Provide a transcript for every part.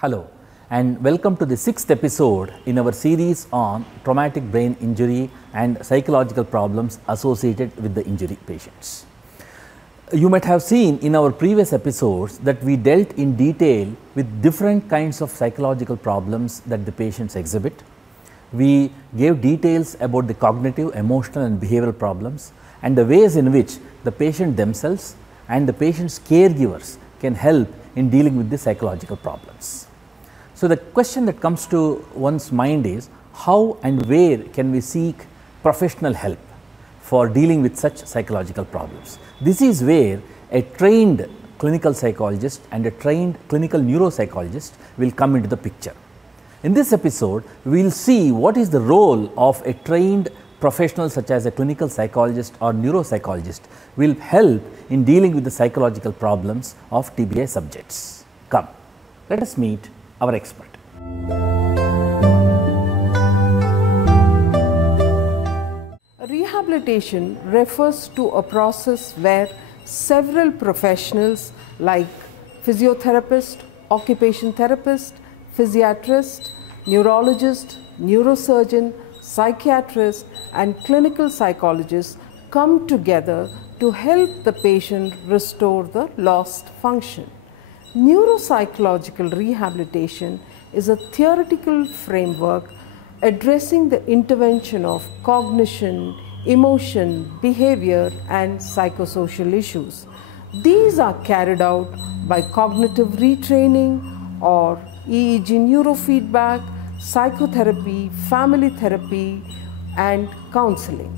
Hello and welcome to the 6th episode in our series on traumatic brain injury and psychological problems associated with the injury patients. You might have seen in our previous episodes that we dealt in detail with different kinds of psychological problems that the patients exhibit. We gave details about the cognitive, emotional and behavioral problems and the ways in which the patient themselves and the patient's caregivers can help in dealing with the psychological problems. So, the question that comes to one's mind is how and where can we seek professional help for dealing with such psychological problems. This is where a trained clinical psychologist and a trained clinical neuropsychologist will come into the picture. In this episode, we will see what is the role of a trained professional such as a clinical psychologist or neuropsychologist will help in dealing with the psychological problems of TBI subjects. Come, let us meet our expert. Rehabilitation refers to a process where several professionals like physiotherapist, occupation therapist, physiatrist, neurologist, neurosurgeon, psychiatrist and clinical psychologist come together to help the patient restore the lost function. Neuropsychological rehabilitation is a theoretical framework addressing the intervention of cognition, emotion, behavior and psychosocial issues. These are carried out by cognitive retraining or EEG Neurofeedback, psychotherapy, family therapy and counseling.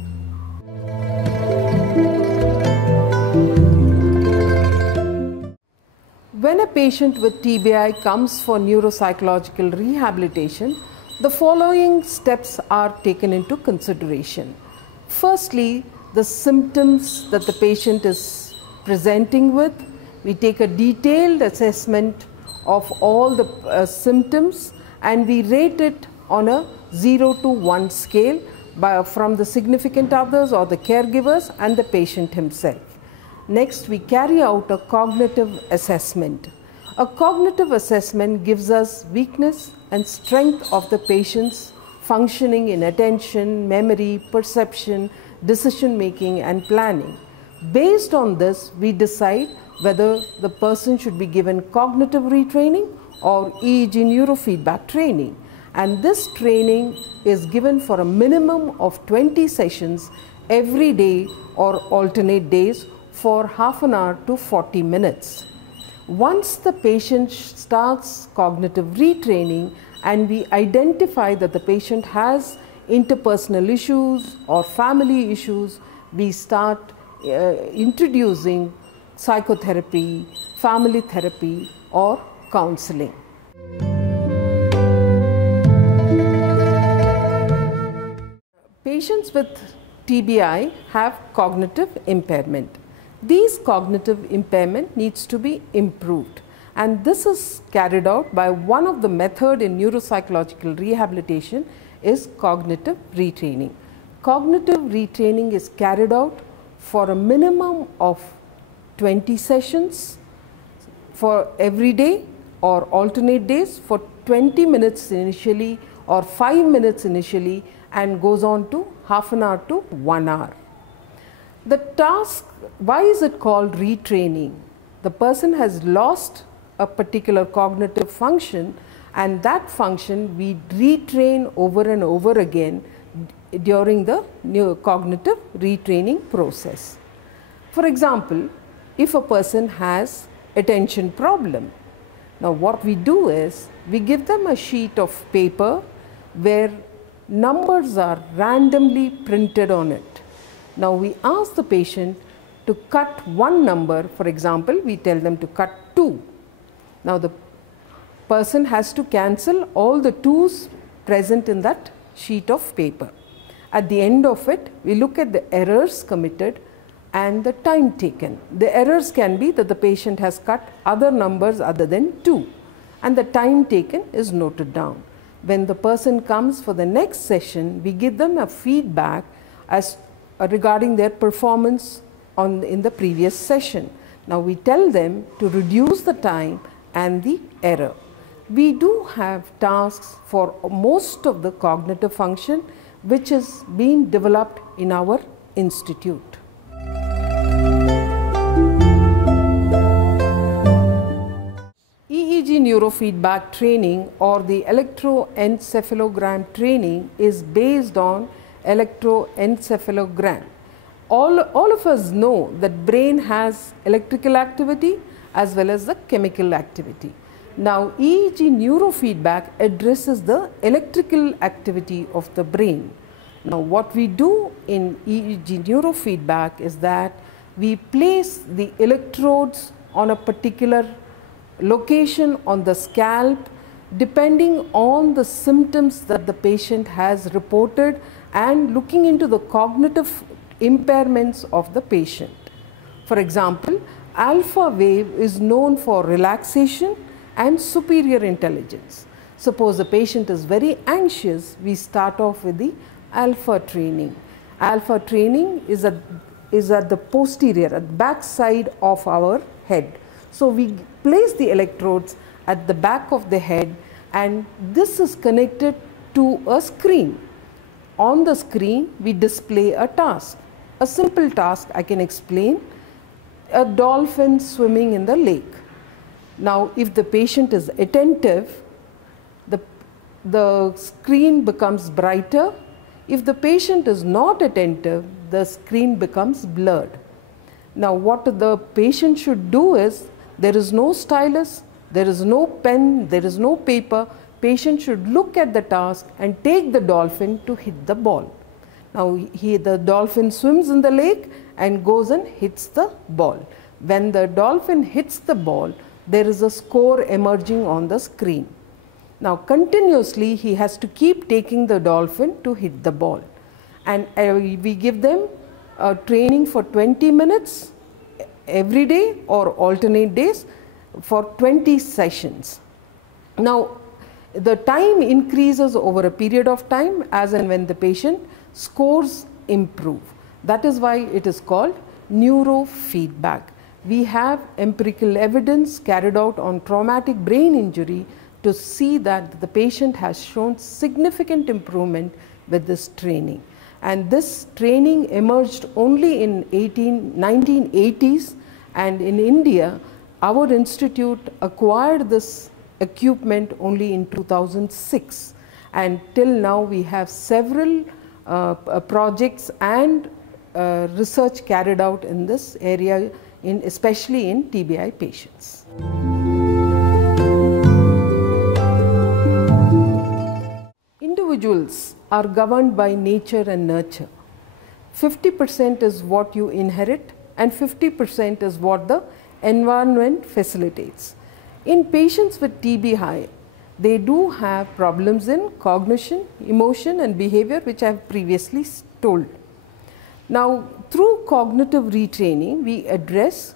When a patient with TBI comes for neuropsychological rehabilitation, the following steps are taken into consideration. Firstly, the symptoms that the patient is presenting with. We take a detailed assessment of all the symptoms and we rate it on a 0 to 1 scale from the significant others or the caregivers and the patient himself. Next, we carry out a cognitive assessment. A cognitive assessment gives us weakness and strength of the patient's functioning in attention, memory, perception, decision making and planning. Based on this, we decide whether the person should be given cognitive retraining or EEG neurofeedback training. And this training is given for a minimum of 20 sessions every day or alternate days for half an hour to 40 minutes. Once the patient starts cognitive retraining and we identify that the patient has interpersonal issues or family issues, we start introducing psychotherapy, family therapy or counseling. Patients with TBI have cognitive impairment. These cognitive impairment needs to be improved and this is carried out by one of the method in neuropsychological rehabilitation is cognitive retraining. Cognitive retraining is carried out for a minimum of 20 sessions for every day or alternate days for 20 minutes initially or 5 minutes initially and goes on to half an hour to 1 hour. The task, why is it called retraining? The person has lost a particular cognitive function and that function we retrain over and over again during the cognitive retraining process. For example, if a person has attention problem, now what we do is we give them a sheet of paper where numbers are randomly printed on it. Now we ask the patient to cut one number, for example, we tell them to cut 2. Now the person has to cancel all the 2's present in that sheet of paper. At the end of it, we look at the errors committed and the time taken. The errors can be that the patient has cut other numbers other than 2 and the time taken is noted down. When the person comes for the next session, we give them a feedback as regarding their performance in the previous session. Now we tell them to reduce the time and the error. We do have tasks for most of the cognitive function which is being developed in our institute. EEG neurofeedback training or the electroencephalogram training is based on electroencephalogram. All of us know that brain has electrical activity as well as the chemical activity. Now EEG neurofeedback addresses the electrical activity of the brain. Now what we do in EEG neurofeedback is that we place the electrodes on a particular location on the scalp depending on the symptoms that the patient has reported and looking into the cognitive impairments of the patient. For example, alpha wave is known for relaxation and superior intelligence. Suppose the patient is very anxious, we start off with the alpha training. Alpha training is at the posterior, at the back side of our head. So we place the electrodes at the back of the head, and this is connected to a screen. On the screen we display a task. A simple task I can explain: a dolphin swimming in the lake. Now if the patient is attentive, the screen becomes brighter. If the patient is not attentive, the screen becomes blurred. Now what the patient should do is, there is no stylus, there is no pen, there is no paper. Patient should look at the task and take the dolphin to hit the ball. Now the dolphin swims in the lake and goes and hits the ball. When the dolphin hits the ball, there is a score emerging on the screen. Now continuously he has to keep taking the dolphin to hit the ball, and we give them training for 20 minutes every day or alternate days for 20 sessions. Now the time increases over a period of time as and when the patient scores improve. That is why it is called neurofeedback. We have empirical evidence carried out on traumatic brain injury to see that the patient has shown significant improvement with this training. And this training emerged only in 1980s, and in India our institute acquired this equipment only in 2006, and till now we have several projects and research carried out in this area, especially in TBI patients. Individuals are governed by nature and nurture. 50% is what you inherit and 50% is what the environment facilitates. In patients with TBI, they do have problems in cognition, emotion and behavior, which I have previously told. Now through cognitive retraining, we address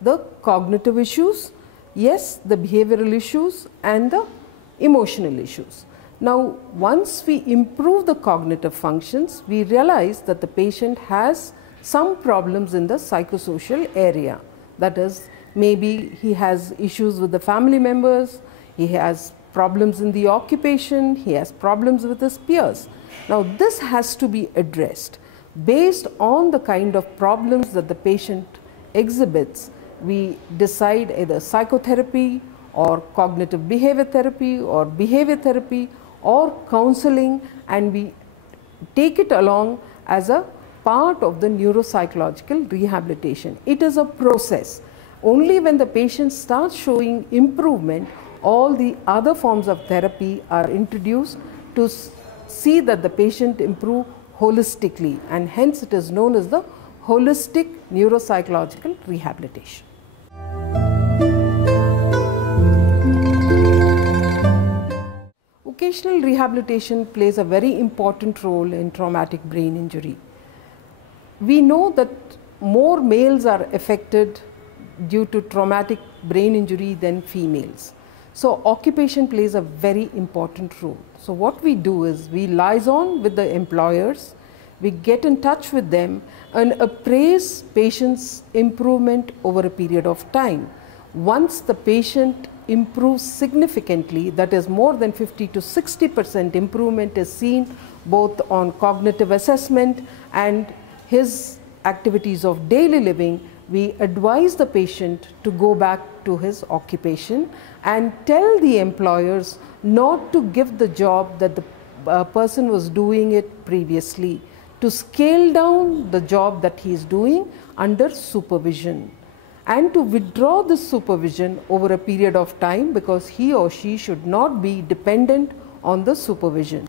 the cognitive issues, yes, the behavioral issues and the emotional issues. Now once we improve the cognitive functions, we realize that the patient has some problems in the psychosocial area. That is, maybe he has issues with the family members, he has problems in the occupation, he has problems with his peers. Now this has to be addressed. Based on the kind of problems that the patient exhibits, we decide either psychotherapy or cognitive behavior therapy or counseling, and we take it along as a part of the neuropsychological rehabilitation. It is a process. Only when the patient starts showing improvement, all the other forms of therapy are introduced to see that the patient improve holistically, and hence it is known as the holistic neuropsychological rehabilitation. Vocational rehabilitation plays a very important role in traumatic brain injury. We know that more males are affected due to traumatic brain injury than females. So occupation plays a very important role. So what we do is we liaison with the employers, we get in touch with them and appraise patient's improvement over a period of time. Once the patient improves significantly, that is more than 50 to 60% improvement is seen both on cognitive assessment and his activities of daily living, we advise the patient to go back to his occupation and tell the employers not to give the job that the person was doing it previously, to scale down the job that he is doing under supervision, and to withdraw this supervision over a period of time, because he or she should not be dependent on the supervision.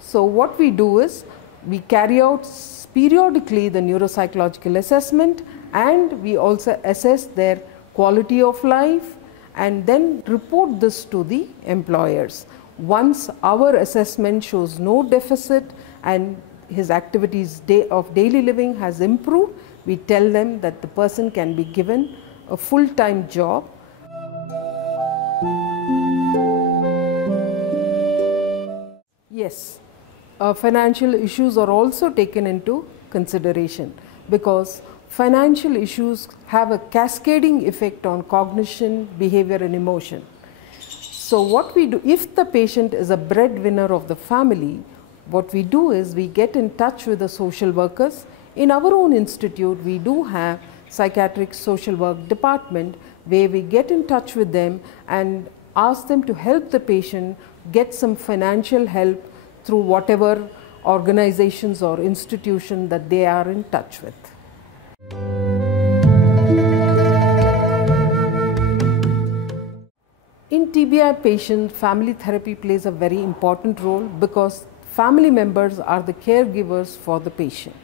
So what we do is we carry out periodically the neuropsychological assessment, and we also assess their quality of life and then report this to the employers. Once our assessment shows no deficit and his activities of daily living has improved, we tell them that the person can be given a full-time job. Yes, financial issues are also taken into consideration, because financial issues have a cascading effect on cognition, behavior and emotion. So what we do, if the patient is a breadwinner of the family, what we do is we get in touch with the social workers. In our own institute, we do have psychiatric social work department where we get in touch with them and ask them to help the patient get some financial help through whatever organizations or institution that they are in touch with. In TBI patients, family therapy plays a very important role because family members are the caregivers for the patient.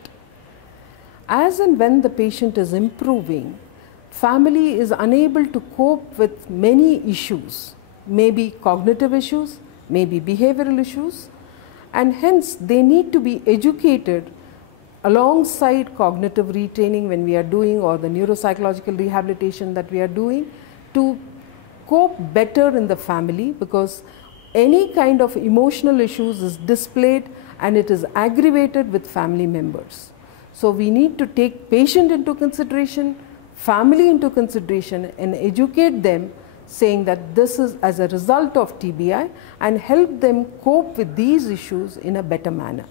As and when the patient is improving, family is unable to cope with many issues, maybe cognitive issues, maybe behavioral issues, and hence they need to be educated alongside cognitive retraining when we are doing, or the neuropsychological rehabilitation that we are doing, to cope better in the family, because any kind of emotional issues is displayed and it is aggravated with family members. So we need to take patient into consideration, family into consideration, and educate them, saying that this is as a result of TBI, and help them cope with these issues in a better manner.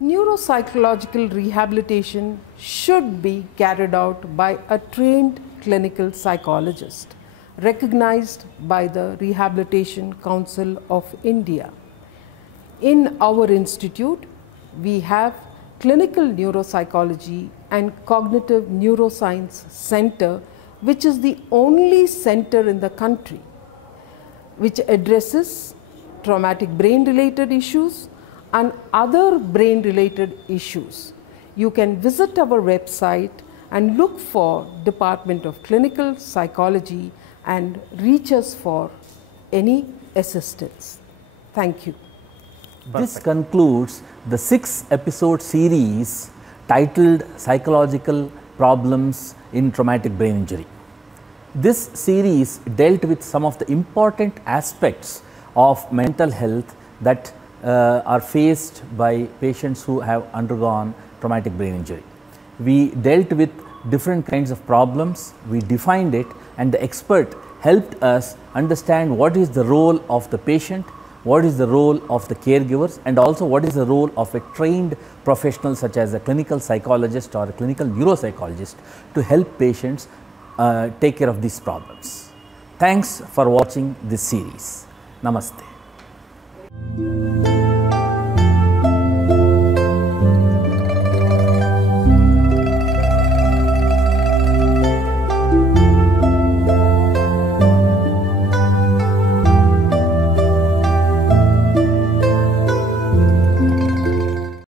Neuropsychological rehabilitation should be carried out by a trained clinical psychologist, recognized by the Rehabilitation Council of India. In our institute, we have Clinical Neuropsychology and Cognitive Neuroscience Center, which is the only center in the country which addresses traumatic brain related issues and other brain related issues. You can visit our website and look for Department of Clinical Psychology and reach us for any assistance. Thank you. This concludes the 6-episode series titled Psychological Problems in Traumatic Brain Injury. This series dealt with some of the important aspects of mental health that are faced by patients who have undergone traumatic brain injury. We dealt with different kinds of problems, we defined it, and the expert helped us understand what is the role of the patient, what is the role of the caregivers, and also what is the role of a trained professional such as a clinical psychologist or a clinical neuropsychologist to help patients take care of these problems. Thanks for watching this series. Namaste.